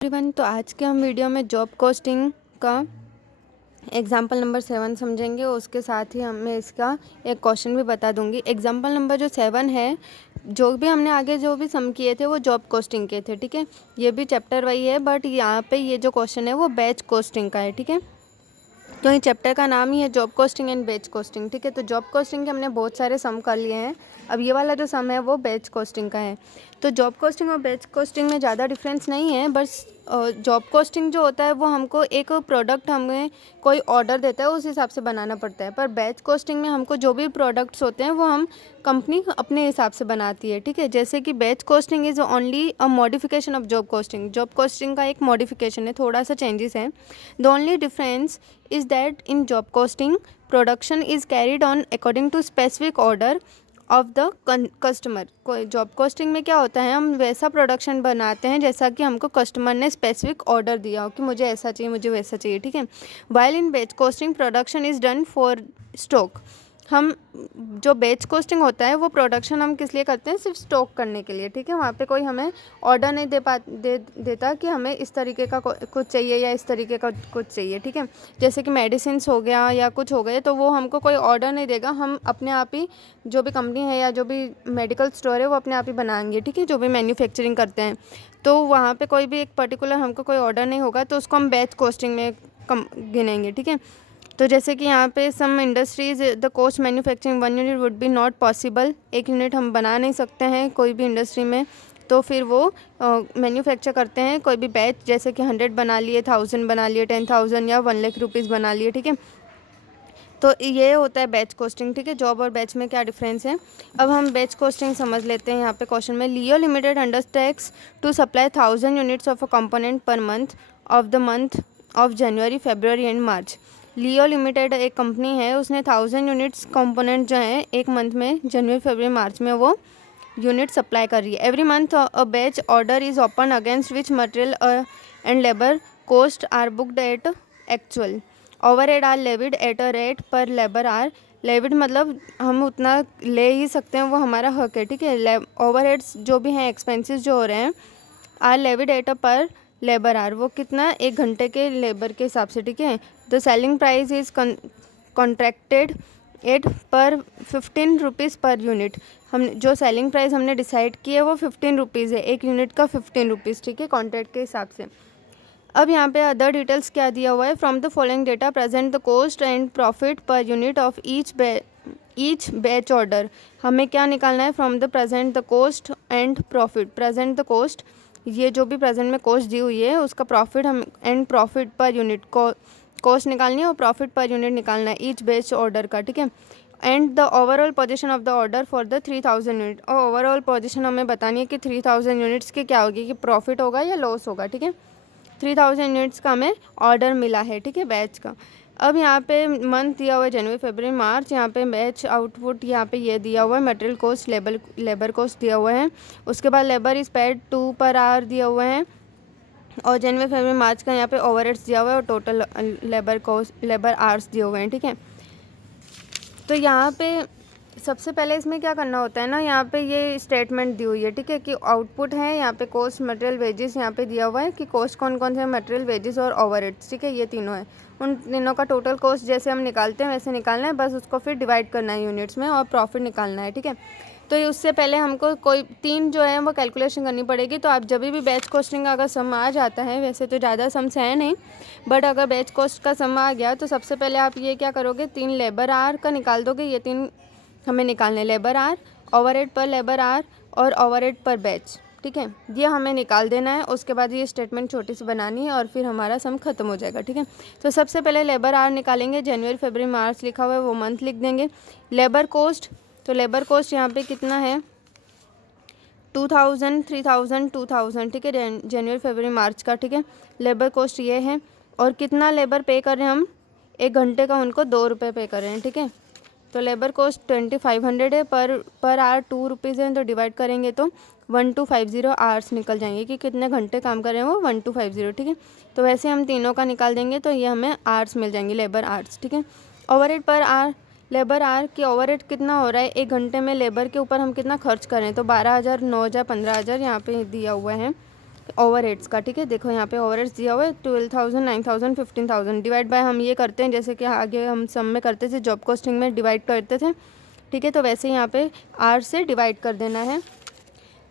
Everyone, तो आज के हम वीडियो में जॉब कॉस्टिंग का एग्जाम्पल नंबर 7 समझेंगे। उसके साथ ही मैं इसका एक क्वेश्चन भी बता दूंगी। एग्जाम्पल नंबर जो 7 है, जो भी हमने आगे जो भी सम किए थे वो जॉब कॉस्टिंग के थे, ठीक है। ये भी चैप्टर वही है, बट यहाँ पे ये जो क्वेश्चन है वो बैच कॉस्टिंग का है, ठीक है। तो ये चैप्टर का नाम ही है job costing and batch costing, ठीक है। तो जॉब कॉस्टिंग के हमने बहुत सारे सम कर लिए हैं। अब ये वाला जो सम है वो बैच कॉस्टिंग का है। तो जॉब कॉस्टिंग और बैच कॉस्टिंग में ज़्यादा डिफरेंस नहीं है, बस जॉब कॉस्टिंग जो होता है वो हमको एक प्रोडक्ट हमें कोई ऑर्डर देता है उस हिसाब से बनाना पड़ता है। पर बैच कॉस्टिंग में हमको जो भी प्रोडक्ट्स होते हैं वो हम कंपनी अपने हिसाब से बनाती है, ठीक है। जैसे कि batch costing is only a modification of job costing. Job costing का एक मॉडिफिकेशन है, थोड़ा सा चेंजेस है। The only difference is that in job costing production is carried on according to specific order of the customer। कोई job costing में क्या होता है, हम वैसा प्रोडक्शन बनाते हैं जैसा कि हमको कस्टमर ने स्पेसिफिक ऑर्डर दिया हो कि मुझे ऐसा चाहिए, मुझे वैसा चाहिए, ठीक है। While in batch costing production is done for stock. हम जो बैच कॉस्टिंग होता है वो प्रोडक्शन हम किस लिए करते हैं, सिर्फ स्टॉक करने के लिए, ठीक है। वहाँ पे कोई हमें ऑर्डर नहीं देता कि हमें इस तरीके का कुछ चाहिए या इस तरीके का कुछ चाहिए, ठीक है। जैसे कि मेडिसिन्स हो गया या कुछ हो गए, तो वो हमको कोई ऑर्डर नहीं देगा, हम अपने आप ही जो भी कंपनी है या जो भी मेडिकल स्टोर है वो अपने आप ही बनाएंगे, ठीक है, जो भी मैन्युफैक्चरिंग करते हैं। तो वहाँ पे कोई भी एक पर्टिकुलर हमको कोई ऑर्डर नहीं होगा, तो उसको हम बैच कॉस्टिंग में कम गिनेंगे, ठीक है। तो जैसे कि यहाँ पे some industries the cost manufacturing 1 unit would be not possible. 1 unit हम बना नहीं सकते हैं कोई भी इंडस्ट्री में, तो फिर वो मैन्युफैक्चर करते हैं कोई भी बैच, जैसे कि 100 बना लिए, 1000 बना लिए, 10,000 या 1 लाख रुपीज़ बना लिए, ठीक है। तो ये होता है बैच कॉस्टिंग, ठीक है। जॉब और बैच में क्या डिफरेंस है, अब हम बैच कॉस्टिंग समझ लेते हैं। यहाँ पे क्वेश्चन में Leo limited undertakes to supply 1000 units of a component per month of the month of January, February and March. Leo limited एक कंपनी है, उसने 1000 यूनिट्स कंपोनेंट जो हैं एक मंथ में जनवरी, फरवरी, मार्च में वो यूनिट सप्लाई कर रही है। Every month a batch order is open against which material and labour cost are booked at actual. Overhead are levied at a rate per labour hour. Levied मतलब हम उतना ले ही सकते हैं, वो हमारा हक है, ठीक है। ओवरहेड्स जो भी हैं, एक्सपेंसेस जो हो रहे हैं, आर लेविड एट अ पर लेबर आर, वो कितना, 1 घंटे के लेबर के हिसाब से, ठीक है। The selling price is contracted at per 15 rupees per unit. हम जो सेलिंग प्राइस हमने डिसाइड की है वो 15 रुपीज़ है, 1 यूनिट का 15 रुपीज़, ठीक है, कॉन्ट्रैक्ट के हिसाब से। अब यहाँ पे अदर डिटेल्स क्या दिया हुआ है, from the following data present the cost and profit per unit of each batch order. हमें क्या निकालना है, from the present the cost and profit. Present the cost, ये जो भी प्रेजेंट में कॉस्ट दी हुई है उसका प्रॉफिट हम, एंड प्रॉफिट पर यूनिट को कॉस्ट निकालनी है और प्रॉफिट पर यूनिट निकालना है ईच बैच ऑर्डर का, ठीक है। And the overall position of the order for the 3000 unit. और ओवरऑल पोजीशन हमें बतानी है कि 3000 यूनिट्स की क्या होगी, कि प्रॉफिट होगा या लॉस होगा, ठीक है। 3000 यूनिट्स का हमें ऑर्डर मिला है, ठीक है, बैच का। अब यहाँ पे मंथ दिया हुआ है जनवरी, फरवरी, मार्च। यहाँ पे बैच आउटपुट यहाँ पे ये दिया हुआ है, मटेरियल कॉस्ट, लेबर कॉस्ट दिया हुआ है। उसके बाद labour is paid 2 per hour दिया हुआ है, और जनवरी, फरवरी, मार्च का यहाँ पे ओवरहेड्स दिया हुआ है और टोटल लेबर आवर्स दिए हुए हैं, ठीक है। तो यहाँ पे सबसे पहले इसमें क्या करना होता है ना, यहाँ पे ये स्टेटमेंट दी हुई है, ठीक है, कि आउटपुट है, यहाँ पे कॉस्ट, मटेरियल, वेजेस यहाँ पे दिया हुआ है कि कॉस्ट कौन कौन से, मटेरियल, वेजेस और ओवरहेड्स, ठीक है, ये तीनों है। उन तीनों का टोटल कॉस्ट जैसे हम निकालते हैं वैसे निकालना है, बस उसको फिर डिवाइड करना है यूनिट्स में और प्रॉफिट निकालना है, ठीक है। तो उससे पहले हमको कोई 3 जो है वो कैलकुलेशन करनी पड़ेगी। तो आप जब भी बैच कॉस्टिंग का अगर सम आ जाता है, वैसे तो ज़्यादा सम्स है नहीं, बट अगर बैच कॉस्ट का सम आ गया तो सबसे पहले आप ये क्या करोगे, 3 लेबर आर का निकाल दोगे। ये 3 हमें निकालने, labour hour, overhead per labour hour और ओवरहेड पर बैच, ठीक है, ये हमें निकाल देना है। उसके बाद ये स्टेटमेंट छोटी सी बनानी है और फिर हमारा सम खत्म हो जाएगा, ठीक है। तो सबसे पहले लेबर आर निकालेंगे, जनवरी, फरवरी, मार्च लिखा हुआ है वो मंथ लिख देंगे। लेबर कॉस्ट, तो लेबर कॉस्ट यहाँ पे कितना है, 2000, 3000, 2000, ठीक है, जनवरी, फरवरी, मार्च का, ठीक है। लेबर कॉस्ट ये है, और कितना लेबर पे कर रहे हैं हम, 1 घंटे का उनको 2 रुपये पे कर रहे हैं, ठीक है। तो लेबर कॉस्ट 2500 है, पर आवर 2 रुपीज़ है, तो डिवाइड करेंगे तो 1250 आवर्स निकल जाएंगे कि कितने घंटे काम कर रहे हैं वो, 1250, ठीक है। तो वैसे हम तीनों का निकाल देंगे तो ये हमें आवर्स मिल जाएंगे, लेबर आवर्स, ठीक है। Overhead per hour, labour our की ओवरहेड कितना हो रहा है, 1 घंटे में लेबर के ऊपर हम कितना खर्च करें, तो 12,000, 9,000, 15,000 यहाँ पे दिया हुआ है। ओवरहेड्स का, ठीक है। देखो यहाँ पे ओवरहेड्स दिया हुआ है 12,000, 9,000, 15,000 डिवाइड बाय हम ये करते हैं जैसे कि आगे हम सम में करते थे, जॉब कॉस्टिंग में डिवाइड करते थे, ठीक है। तो वैसे ही यहाँ पे आर से डिवाइड कर देना है।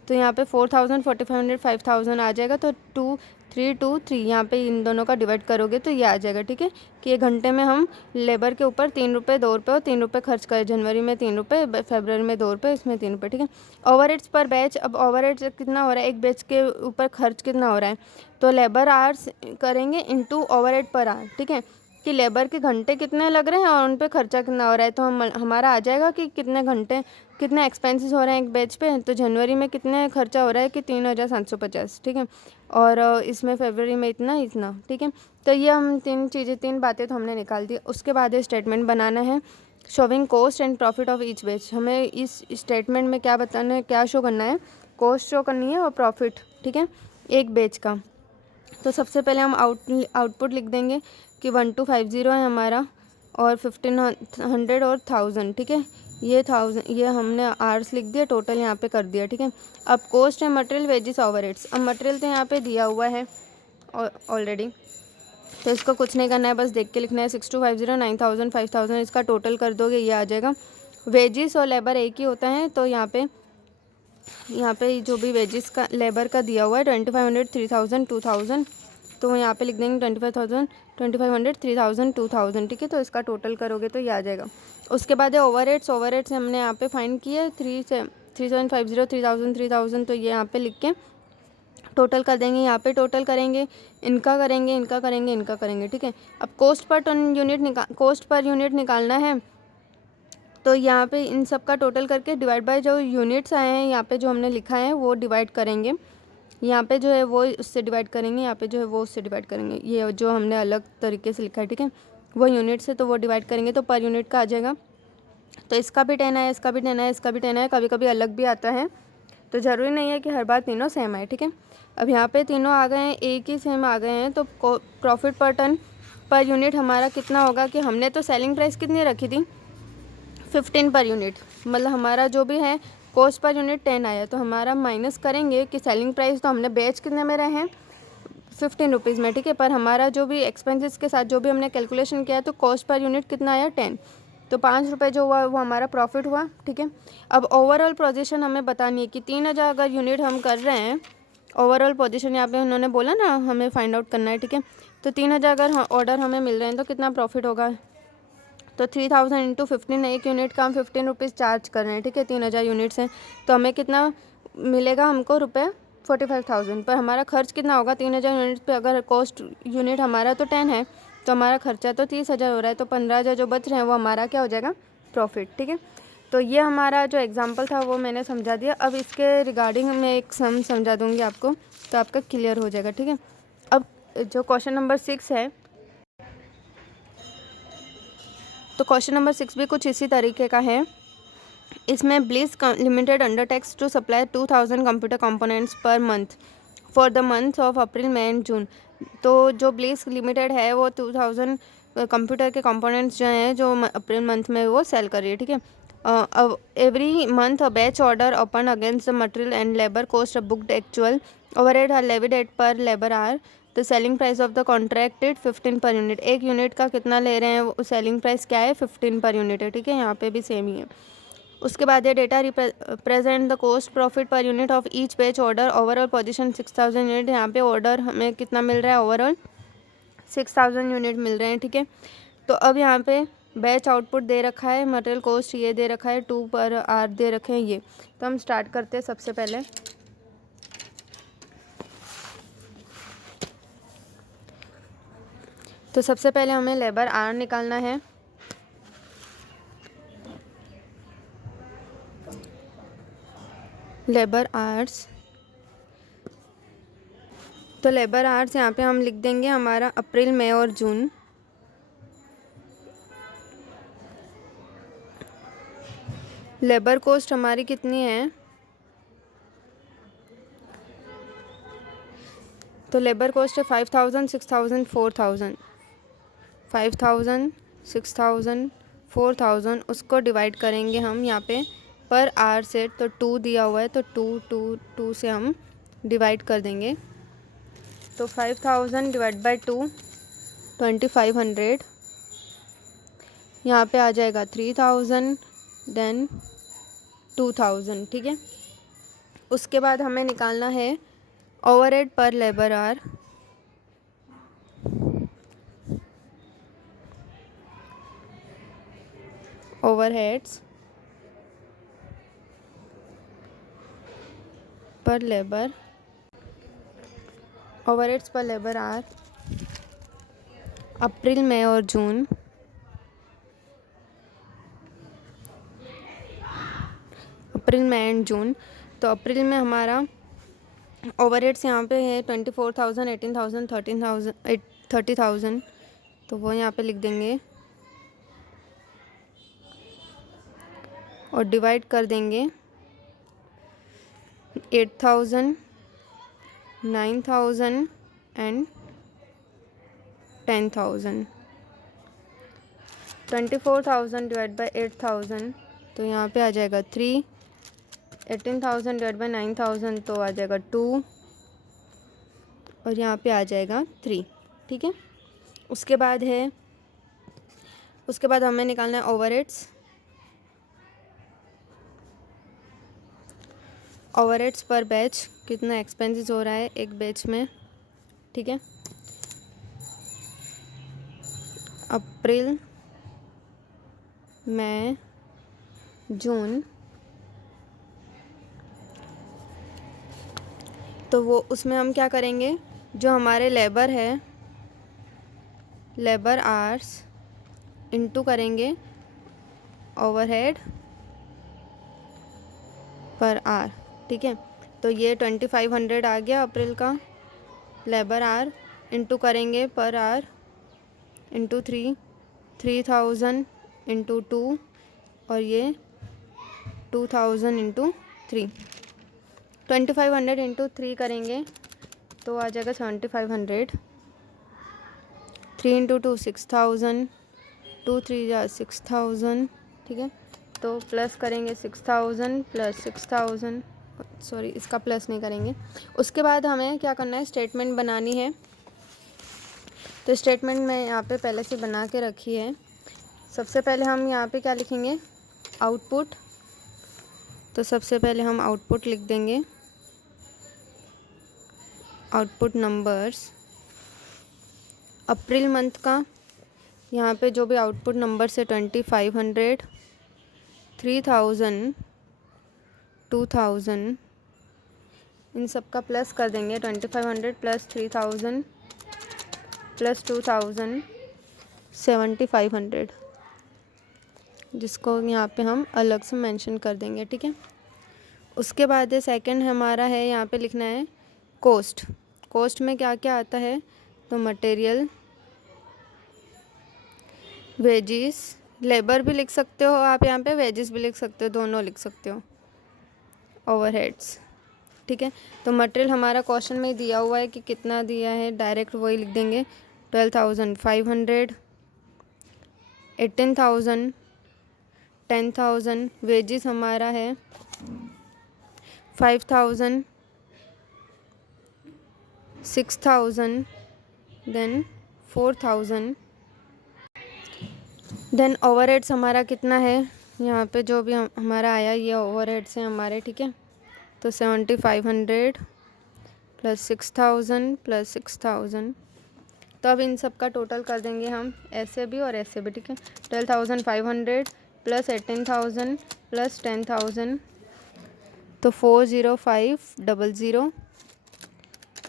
तो यहाँ पे 4,000, 4,500, 5,000 आ जाएगा। तो 2, 3, 2, 3 यहाँ पे इन दोनों का डिवाइड करोगे तो ये आ जाएगा, ठीक है। कि एक घंटे में हम लेबर के ऊपर 3 रुपये, 2 रुपये और 3 रुपये खर्च करें। जनवरी में 3 रुपये, फरवरी में 2 रुपये, इसमें 3 रुपये, ठीक है। ओवरहेड्स पर बैच, अब ओवरहेड्स कितना हो रहा है, एक बैच के ऊपर खर्च कितना हो रहा है, तो लेबर आवर्स करेंगे इंटू ओवरहेड पर आवर, ठीक है। कि लेबर के घंटे कितने लग रहे हैं और उन पे खर्चा कितना हो रहा है। तो हमारा आ जाएगा कि कितने घंटे, कितने एक्सपेंसेस हो रहे हैं एक बैच पे। तो जनवरी में कितने खर्चा हो रहा है कि 3,750, ठीक है। और इसमें फरवरी में इतना इतना, ठीक है। तो ये हम 3 बातें तो हमने निकाल दी। उसके बाद स्टेटमेंट बनाना है showing cost and profit of each batch. हमें इस स्टेटमेंट में क्या बताना है, क्या शो करना है, कॉस्ट शो करनी है और प्रॉफिट, ठीक है, एक बैच का। तो सबसे पहले हम आउटपुट लिख देंगे कि 1250 है हमारा, और 1500 और 1000, ठीक है। ये 1000 ये हमने आवर्स लिख दिया, टोटल यहाँ पे कर दिया, ठीक है। अब कॉस्ट है मटेरियल, वेजेस, ओवरहेड्स। अब मटेरियल तो यहाँ पे दिया हुआ है ऑलरेडी, तो इसको कुछ नहीं करना है, बस देख के लिखना है। 6250, 9000, 5000 इसका टोटल कर दोगे, ये आ जाएगा। वेजेस और लेबर एक ही होता है, तो यहाँ पे जो भी वेजेस का लेबर का दिया हुआ है 2500, 3000, 2000, तो यहाँ पे लिख देंगे 25,000, 2500, 3000, 2000, ठीक है। तो इसका टोटल करोगे तो ये आ जाएगा। उसके बाद है ओवरहेड्स। ओवरहेड्स हमने यहाँ पे फाइंड किया 3750, 3000, 3000, तो ये यहाँ पे लिख के टोटल कर देंगे। यहाँ पे टोटल करेंगे, इनका करेंगे, इनका करेंगे, इनका करेंगे, ठीक है। अब कॉस्ट पर यूनिट निकालना है। तो यहाँ पे इन सब का टोटल करके डिवाइड बाय जो यूनिट्स आए हैं यहाँ पे जो हमने लिखा है वो डिवाइड करेंगे। यहाँ पे जो है वो उससे डिवाइड करेंगे, यहाँ पे जो है वो उससे डिवाइड करेंगे। ये जो हमने अलग तरीके से लिखा है, ठीक है, वो यूनिट से, तो वो डिवाइड करेंगे तो पर यूनिट का आ जाएगा। तो इसका भी 10 है, इसका भी 10 है, इसका भी 10 है, कभी कभी अलग भी आता है, तो ज़रूरी नहीं है कि हर बार तीनों सेम आए, ठीक है। अब यहाँ पे तीनों आ गए हैं, एक ही सेम आ गए हैं, तो प्रॉफिट पर टन पर यूनिट हमारा कितना होगा कि हमने तो सेलिंग प्राइस कितनी रखी थी 15 पर यूनिट, मतलब हमारा जो भी है कॉस्ट पर यूनिट 10 आया, तो हमारा माइनस करेंगे कि सेलिंग प्राइस तो हमने बेच कितने में रहे हैं 15 रुपीज़ में, ठीक है। पर हमारा जो भी एक्सपेंसेस के साथ जो भी हमने कैलकुलेशन किया तो कॉस्ट पर यूनिट कितना आया 10, तो 5 रुपये जो हुआ वो हमारा प्रॉफिट हुआ, ठीक है। अब ओवरऑल पोजीशन हमें बतानी है कि 3000 अगर यूनिट हम कर रहे हैं, ओवरऑल पोजीशन यहाँ पे उन्होंने बोला ना हमें फाइंड आउट करना है, ठीक है। तो 3000 अगर ऑर्डर हमें मिल रहे हैं तो कितना प्रॉफिट होगा, तो 3000 इंटू 15, एक यूनिट का हम 15 रुपीज़ चार्ज कर रहे हैं, ठीक है। 3000 यूनिट्स हैं तो हमें कितना मिलेगा, हमको रुपये 45,000। पर हमारा खर्च कितना होगा 3000 यूनिट पे, अगर कॉस्ट यूनिट हमारा तो 10 है तो हमारा खर्चा तो 30,000 हो रहा है, तो 15,000 जो बच रहे हैं वो हमारा क्या हो जाएगा, प्रॉफिट, ठीक है। तो ये हमारा जो एग्जाम्पल था वो मैंने समझा दिया। अब इसके रिगार्डिंग मैं एक सम समझा दूँगी आपको, तो आपका क्लियर हो जाएगा, ठीक है। अब जो क्वेश्चन नंबर 6 है, तो क्वेश्चन नंबर 6 भी कुछ इसी तरीके का है। इसमें Bliss Limited undertakes to supply 2000 computer components per month for the month of April, May and June. तो जो ब्लिस लिमिटेड है वो 2000 कंप्यूटर के कंपोनेंट्स जो हैं जो अप्रैल मंथ में वो सेल कर रही है, ठीक है। अब every month a batch order open against the material and labour cost booked actual overhead are levied at per labour hour. तो selling price of the contracted 15 per unit. एक यूनिट का कितना ले रहे हैं, वो सेलिंग प्राइस क्या है 15 पर यूनिट है, ठीक है। यहाँ पे भी सेम ही है। उसके बाद ये data represent the cost profit per unit of each batch order, overall position 6000 unit. यहाँ पे ऑर्डर हमें कितना मिल रहा है, ओवरऑल 6000 यूनिट मिल रहे हैं, ठीक है। तो अब यहाँ पे बैच आउटपुट दे रखा है, मटेरियल कॉस्ट ये दे रखा है, 2 पर आर दे रखे हैं ये। तो हम स्टार्ट करते हैं सबसे पहले। तो सबसे पहले हमें लेबर आर निकालना है। लेबर आर्स, तो लेबर आर्स यहाँ पे हम लिख देंगे हमारा अप्रैल, मई और जून। लेबर कॉस्ट हमारी कितनी है, तो लेबर कॉस्ट है 5000, 6000, 4000, 5000, 6000, 4000। उसको डिवाइड करेंगे हम यहाँ पे पर आर से, तो 2 दिया हुआ है तो 2 से हम डिवाइड कर देंगे। तो 5000 डिवाइड बाय 2 2500, यहाँ पे आ जाएगा 3000 देन 2000। ठीक है, उसके बाद हमें निकालना है overhead per labour our. Overheads पर लेबर, ओवरहेड्स पर लेबर आवर अप्रैल, मई और जून। अप्रैल, मई एंड जून। तो अप्रैल में हमारा ओवरहेड्स यहाँ पे है 24,000, 18,000, 13,000, 30,000, तो वो यहाँ पे लिख देंगे और डिवाइड कर देंगे 8,000, 9,000 एंड 10,000। 24,000 डिवाइड बाय 8,000 तो यहाँ पे आ जाएगा 3, 18,000 डिवाइड बाय 9,000 तो आ जाएगा 2 और यहाँ पे आ जाएगा 3। ठीक है, उसके बाद हमें निकालना है ओवरहेड्स। ओवरहेड्स पर बैच कितना एक्सपेंसेस हो रहा है एक बैच में। ठीक है, अप्रैल, मई, जून, तो वो उसमें हम क्या करेंगे, जो हमारे लेबर है, लेबर आवर्स इनटू करेंगे ओवरहेड पर आवर। ठीक है, तो ये 2500 आ गया अप्रैल का लेबर आवर, इनटू करेंगे पर आवर इंटू 3, 3000 इंटू 2 और ये 2000 इंटू 3। 2500 इंटू 3 करेंगे तो आ जाएगा 7500। 3 इंटू 2 6000, 2 3 जा 6000। ठीक है, तो प्लस करेंगे 6000 प्लस 6000, सॉरी इसका प्लस नहीं करेंगे। उसके बाद हमें क्या करना है, स्टेटमेंट बनानी है। तो स्टेटमेंट मैं यहाँ पे पहले से बना के रखी है। सबसे पहले हम यहाँ पे क्या लिखेंगे, आउटपुट। तो सबसे पहले हम आउटपुट लिख देंगे, आउटपुट नंबर्स अप्रैल मंथ का। यहाँ पे जो भी आउटपुट नंबर्स है 2500, 3000, 2000, इन सब का प्लस कर देंगे। 2500 प्लस 3000 प्लस 2000 7500, जिसको यहाँ पे हम अलग से मेंशन कर देंगे। ठीक है, उसके बाद सेकंड हमारा है, यहाँ पे लिखना है कॉस्ट। कॉस्ट में क्या क्या आता है, तो मटेरियल, वेजिस, लेबर भी लिख सकते हो आप, यहाँ पे वेजिस भी लिख सकते हो, दोनों लिख सकते हो, ओवरहेड्स। ठीक है, तो मटेरियल हमारा क्वेश्चन में दिया हुआ है कि कितना दिया है, डायरेक्ट वही लिख देंगे 12,500, 18,000, 10,000। वेजिस हमारा है 5,000, 6,000 देन 4,000। देन ओवरहेड्स हमारा कितना है, यहाँ पे जो भी हमारा आया ये ओवरहेड्स हैं हमारे। ठीक है, तो 7,500 प्लस 6,000 प्लस 6,000। तो अब इन सब का टोटल कर देंगे हम, ऐसे भी और ऐसे भी। ठीक है, 12,500 प्लस 18,000 प्लस 10,000 तो 40500।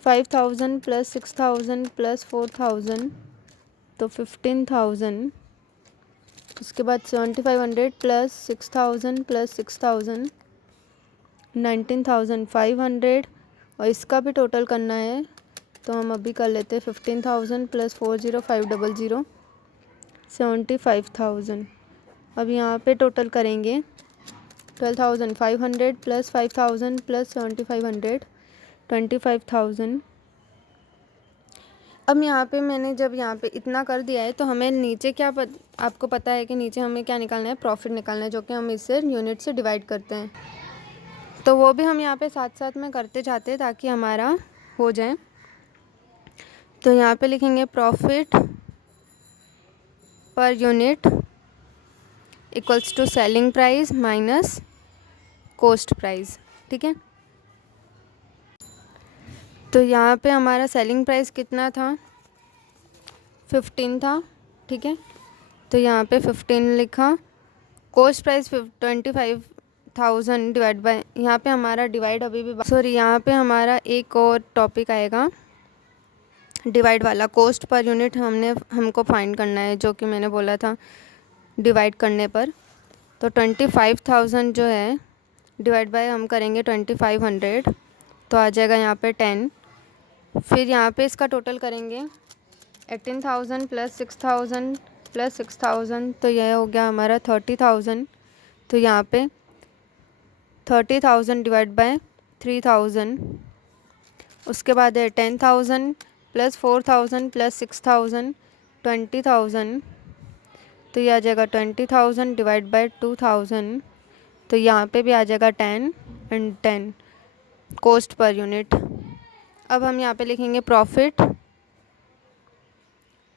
5,000 प्लस 6,000 प्लस 4,000 तो 15,000। उसके बाद 7,500 प्लस 6,000 प्लस 6,000 19,500 और इसका भी टोटल करना है, तो हम अभी कर लेते हैं 15,000 प्लस 40500 75,000। अब यहाँ पे टोटल करेंगे 12,500 प्लस 5,000 प्लस 7,500 25,000। अब यहाँ पे मैंने जब यहाँ पे इतना कर दिया है तो हमें नीचे क्या आपको पता है कि नीचे हमें क्या निकालना है, प्रॉफिट निकालना है, जो कि हम इससे यूनिट से डिवाइड करते हैं। तो वो भी हम यहाँ पे साथ साथ में करते जाते हैं ताकि हमारा हो जाए। तो यहाँ पे लिखेंगे profit per unit equals to selling price minus cost price. ठीक है, तो यहाँ पे हमारा सेलिंग प्राइस कितना था, 15 था। ठीक है, तो यहाँ पे 15 लिखा, कॉस्ट प्राइस 25,000 डिवाइड बाय, यहाँ पे हमारा डिवाइड अभी भी सॉरी यहाँ पे हमारा एक और टॉपिक आएगा डिवाइड वाला। कॉस्ट पर यूनिट हमको फाइंड करना है, जो कि मैंने बोला था डिवाइड करने पर। तो 25,000 जो है डिवाइड बाय हम करेंगे 2500, तो आ जाएगा यहाँ पे 10। फिर यहाँ पे इसका टोटल करेंगे 18,000 प्लस 6,000 प्लस 6,000, तो यह हो गया हमारा 30,000। तो यहाँ पे 30,000 डिवाइड बाय 3,000, उसके बाद है 10,000 प्लस 4,000 प्लस 6,000 20,000, तो ये आ जाएगा 20,000 डिवाइड बाय 2,000, तो यहाँ पे भी आ जाएगा 10 एंड 10 कॉस्ट पर यूनिट। अब हम यहाँ पे लिखेंगे profit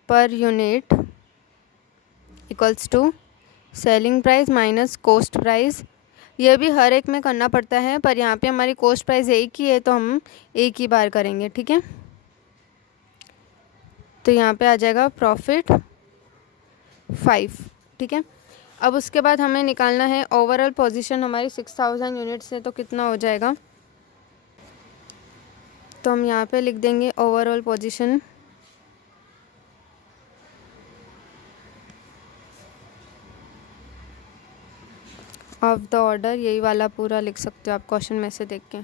per unit equals to selling price minus cost price. ये भी हर एक में करना पड़ता है, पर यहाँ पे हमारी कॉस्ट प्राइस एक ही है तो हम एक ही बार करेंगे। ठीक है, तो यहाँ पे आ जाएगा प्रॉफिट 5। ठीक है, अब उसके बाद हमें निकालना है ओवरऑल पोजीशन हमारी 6,000 यूनिट से, तो कितना हो जाएगा। तो हम यहाँ पे लिख देंगे overall position of the order, यही वाला पूरा लिख सकते हो आप क्वेश्चन में से देख के,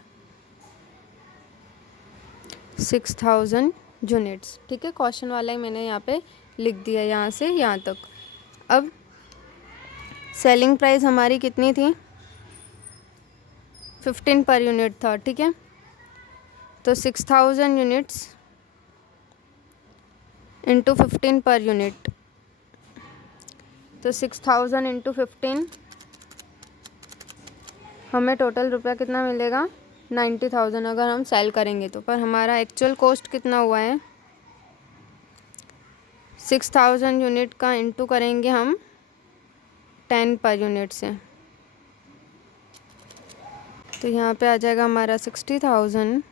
6,000 यूनिट्स। ठीक है, क्वेश्चन वाला ही मैंने यहाँ पे लिख दिया यहाँ से यहाँ तक। अब सेलिंग प्राइस हमारी कितनी थी, 15 पर यूनिट था। ठीक है, तो 6,000 यूनिट्स इंटू 15 पर यूनिट, तो 6,000 इंटू 15 हमें टोटल रुपया कितना मिलेगा, 90,000 अगर हम सेल करेंगे तो। पर हमारा एक्चुअल कॉस्ट कितना हुआ है, 6,000 यूनिट का इंटू करेंगे हम 10 पर यूनिट से, तो यहाँ पे आ जाएगा हमारा 60,000।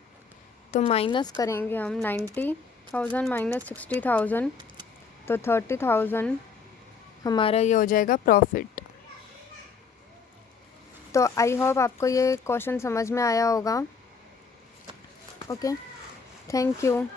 तो माइनस करेंगे हम 90,000 माइनस 60,000, तो 30,000 हमारा ये हो जाएगा प्रॉफिट। तो आई होप आपको ये क्वेश्चन समझ में आया होगा। Okay, thank you.